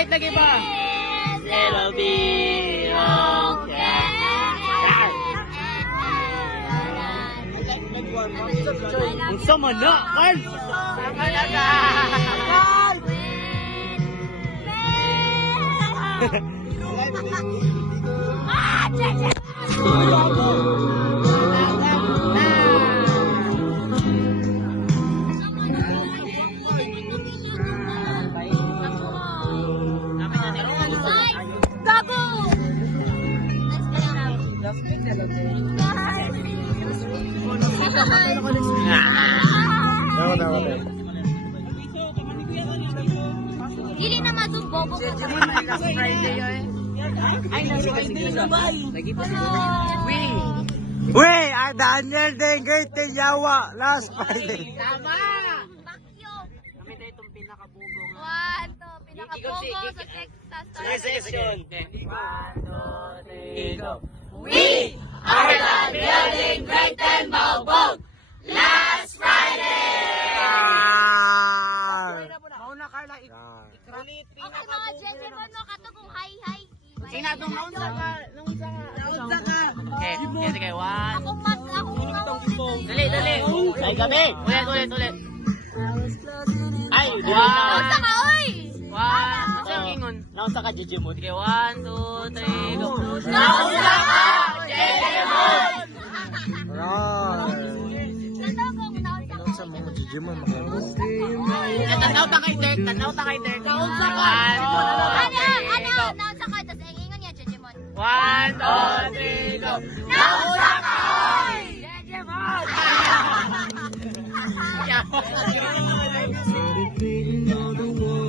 kahit lagi ba? It'll be okay. Unsa man na, Carl? Dili na matubog ko. Last Friday yun. Ay, last Friday na ba? Weh, Daniel din, great din, yawa, last Friday. Tama! Bakyo. Kami tayo itong pinakabugong. One, two, pinakabogo sa Texas. Sige. 1, 2, 3, go. We are the building Great and Balbog last Friday! Mauna, Carla. Ulit, Okay mga gentlemen, no, kato kung hi-hi. Sinadong naunsa ka. Naunsa ka. Okay, sige, 1. Akong mas, akong Dali. Ay, gabi. Ulit. Ay, Naunsa ka, oy! 1. Ito yung ingon. Naunsa ka, Jejemon. Sige, 1, 2, 3, go. Naunsa ka, Jejemon! Nato kung naunsa ka. Sa mga Digimon, mga Tanaw ta kay Dirk. Naunsa ka. Ano, naunsa ka, tas ang ingon niya, Jejemon. 1, 2, 3, go. Naunsa ka, oy! Jejemon!